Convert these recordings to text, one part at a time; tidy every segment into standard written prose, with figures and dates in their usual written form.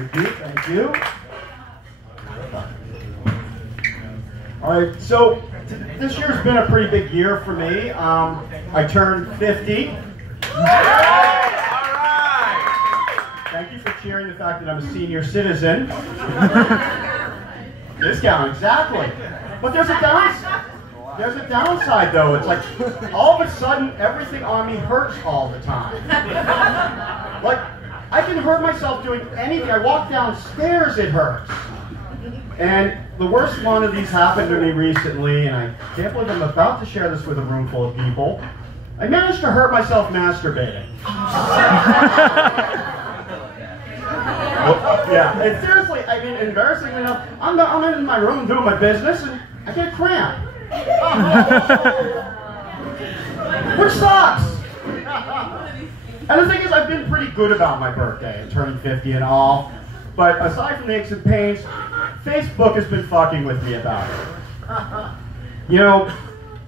Thank you, thank you. All right, so this year's been a pretty big year for me. I turned 50. All right. Thank you for cheering the fact that I'm a senior citizen. Discount, exactly. But there's a downside. There's a downside, though. It's like all of a sudden everything on me hurts all the time. Like I can hurt myself doing anything. I walk downstairs, it hurts. And the worst one of these happened to me recently, and I can't believe I'm about to share this with a room full of people. I managed to hurt myself masturbating. Yeah, and seriously, I mean, embarrassingly enough, I'm in my room doing my business, and I get cramp. Which sucks. And the thing is, I've been pretty good about my birthday and turning 50 and all, but aside from the aches and pains, Facebook has been fucking with me about it. You know,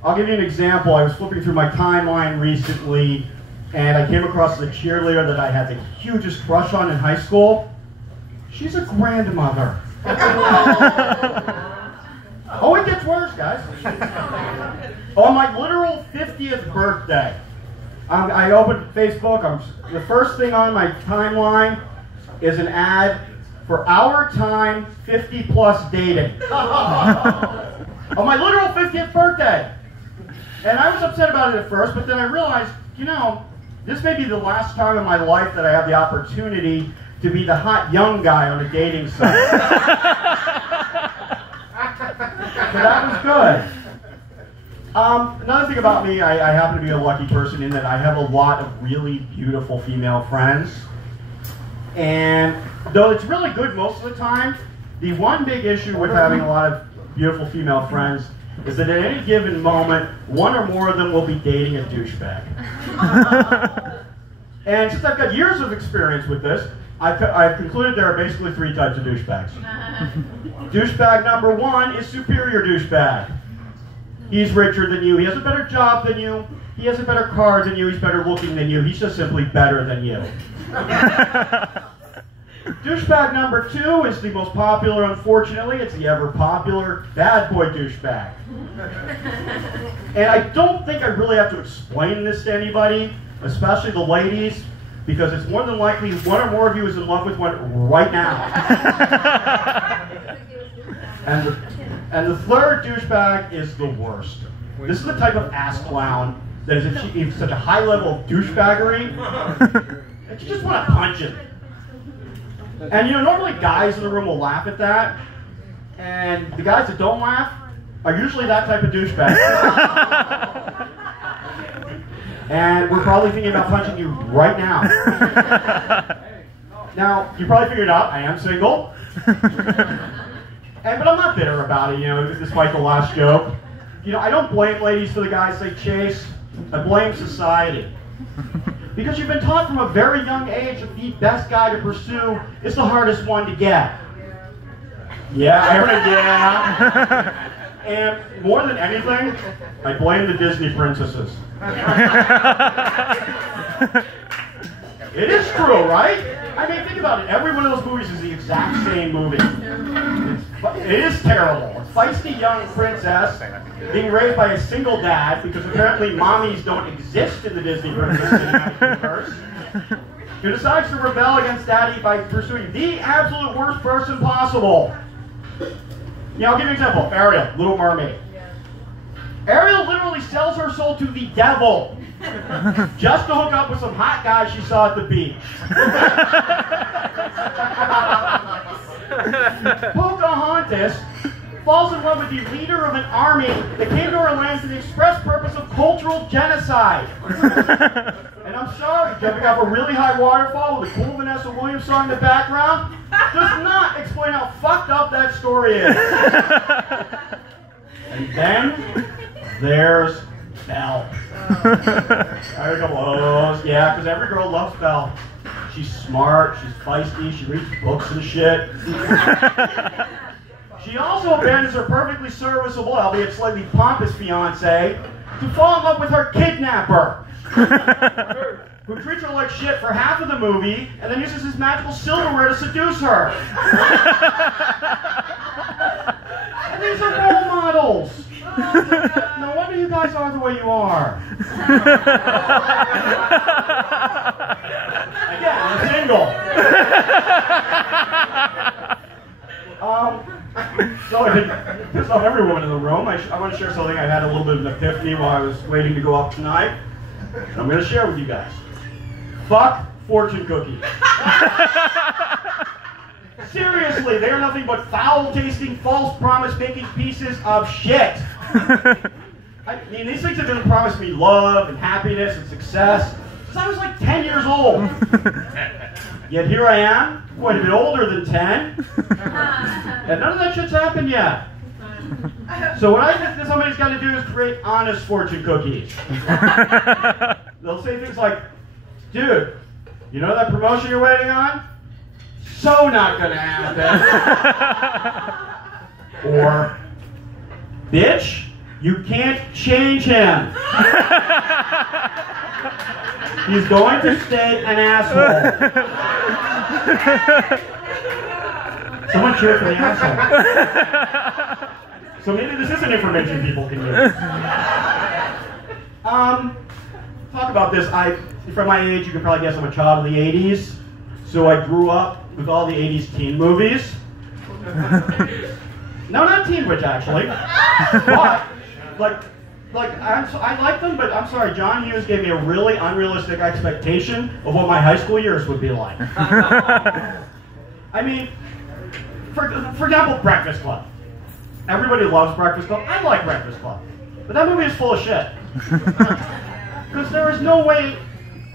I'll give you an example. I was flipping through my timeline recently, and I came across the cheerleader that I had the hugest crush on in high school. She's a grandmother. Oh, it gets worse, guys. On my literal 50th birthday, I opened Facebook. The first thing on my timeline is an ad for Our Time 50+ dating. On my literal 50th birthday. And I was upset about it at first, but then I realized, you know, this may be the last time in my life that I have the opportunity to be the hot young guy on a dating site. So that was good. Another thing about me, I happen to be a lucky person in that I have a lot of really beautiful female friends. And though it's really good most of the time, the one big issue with having a lot of beautiful female friends is that at any given moment, one or more of them will be dating a douchebag. And since I've got years of experience with this, I've concluded there are basically 3 types of douchebags. Douchebag number 1 is superior douchebag. He's richer than you, he has a better job than you, he has a better car than you, he's better looking than you, he's just simply better than you. Douchebag number 2 is the most popular, unfortunately. It's the ever popular bad boy douchebag. And I don't think I really have to explain this to anybody, especially the ladies, because it's more than likely one or more of you is in love with one right now. And the third douchebag is the worst. This is the type of ass clown that has achieved such a high level of douchebaggery that you just want to punch him. And you know, normally guys in the room will laugh at that, and the guys that don't laugh are usually that type of douchebag. And we're probably thinking about punching you right now. Now, you probably figured out I am single. But I'm not bitter about it, you know, despite the last joke. You know, I don't blame ladies for the guys they chase. I blame society. Because you've been taught from a very young age that the best guy to pursue is the hardest one to get. Yeah, I heard yeah. And more than anything, I blame the Disney princesses. It is true, right? I mean, think about it. Every one of those movies is the exact same movie. It is terrible. A feisty young princess being raised by a single dad, because apparently mommies don't exist in the Disney Princess universe, who decides to rebel against daddy by pursuing the absolute worst person possible. Yeah, I'll give you an example. Ariel, Little Mermaid. Ariel literally sells her soul to the devil just to hook up with some hot guy she saw at the beach. Pocahontas falls in love with the leader of an army that came to our land for the express purpose of cultural genocide. And I'm sorry, jumping off a really high waterfall with a cool Vanessa Williams song in the background does not explain how fucked up that story is. And then there's Belle. I heard a couple of those. Yeah, because every girl loves Belle. She's smart, she's feisty, she reads books and shit. She also abandons her perfectly serviceable, albeit slightly pompous fiancé to fall in love with her kidnapper. who treats her like shit for half of the movie and then uses his magical silverware to seduce her. And these are role models. No wonder you guys are the way you are. Again, I'm single. So I didn't piss off every woman in the room. I want to share something I had a little bit of an epiphany while I was waiting to go up tonight. I'm going to share with you guys. Fuck fortune cookies. Seriously, they are nothing but foul-tasting, false promise-making pieces of shit. I mean, these things have been promised me love and happiness and success since I was like 10 years old. Yet here I am, quite a bit older than 10, and none of that shit's happened yet. So what I think that somebody's got to do is create honest fortune cookies. They'll say things like, dude, you know that promotion you're waiting on? So not gonna happen. Or, bitch, you can't change him. He's going to stay an asshole. Someone cheer for the asshole. So maybe this is an information people can use. Talk about this. From my age, you can probably guess I'm a child of the 80s. So I grew up with all the 80s teen movies. No, not Teen Witch, actually. But, I like them, but I'm sorry, John Hughes gave me a really unrealistic expectation of what my high school years would be like. I mean, for example, Breakfast Club. Everybody loves Breakfast Club. I like Breakfast Club. But that movie is full of shit. Because there is no way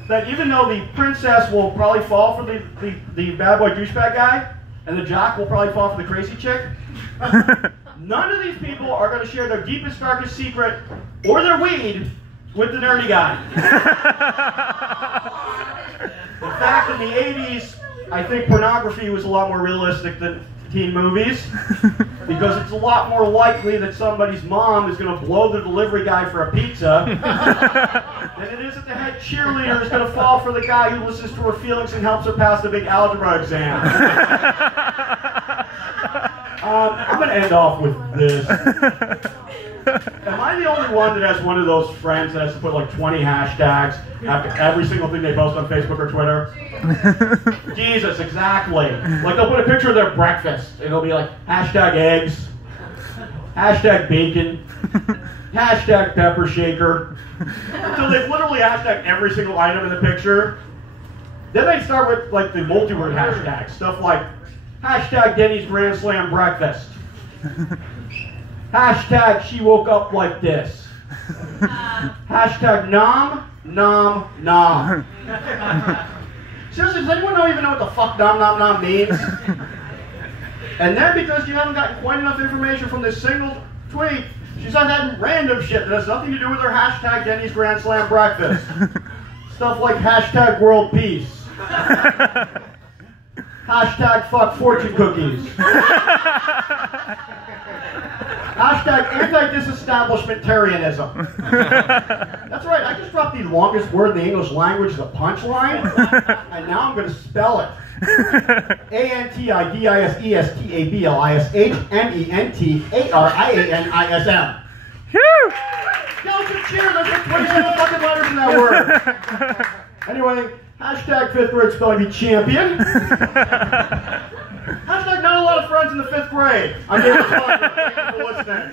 that even though the princess will probably fall for the bad boy douchebag guy, and the jock will probably fall for the crazy chick, none of these people are going to share their deepest, darkest secret or their weed with the nerdy guy. In fact, in the 80s, I think pornography was a lot more realistic than teen movies, because it's a lot more likely that somebody's mom is going to blow the delivery guy for a pizza than it is that the head cheerleader is going to fall for the guy who listens to her feelings and helps her pass the big algebra exam. I'm going to end off with this. Am I the only one that has one of those friends that has to put like 20 hashtags after every single thing they post on Facebook or Twitter? Jesus, exactly. Like they'll put a picture of their breakfast and it'll be like hashtag eggs, hashtag bacon, hashtag pepper shaker. So they literally hashtag every single item in the picture. Then they start with like the multi-word hashtags, stuff like hashtag Denny's Grand Slam breakfast. Hashtag she woke up like this. Hashtag nom, nom, nom. Seriously, does anyone even know what the fuck nom, nom, nom means? And then because you haven't gotten quite enough information from this single tweet, she's on that random shit that has nothing to do with her hashtag Denny's Grand Slam breakfast. Stuff like hashtag world peace. Hashtag fuck fortune cookies. Hashtag anti-disestablishmentarianism. That's right, I just dropped the longest word in the English language as a punchline, and now I'm going to spell it. ANTIDISESTABLISHMENTARIANISM. Don't you cheer, there's like 27 fucking letters in that word. Anyway, hashtag 5th grade spelling bee champion. Hashtag not a lot of friends in the 5th grade. I'm David Slugger. Thank you for listening.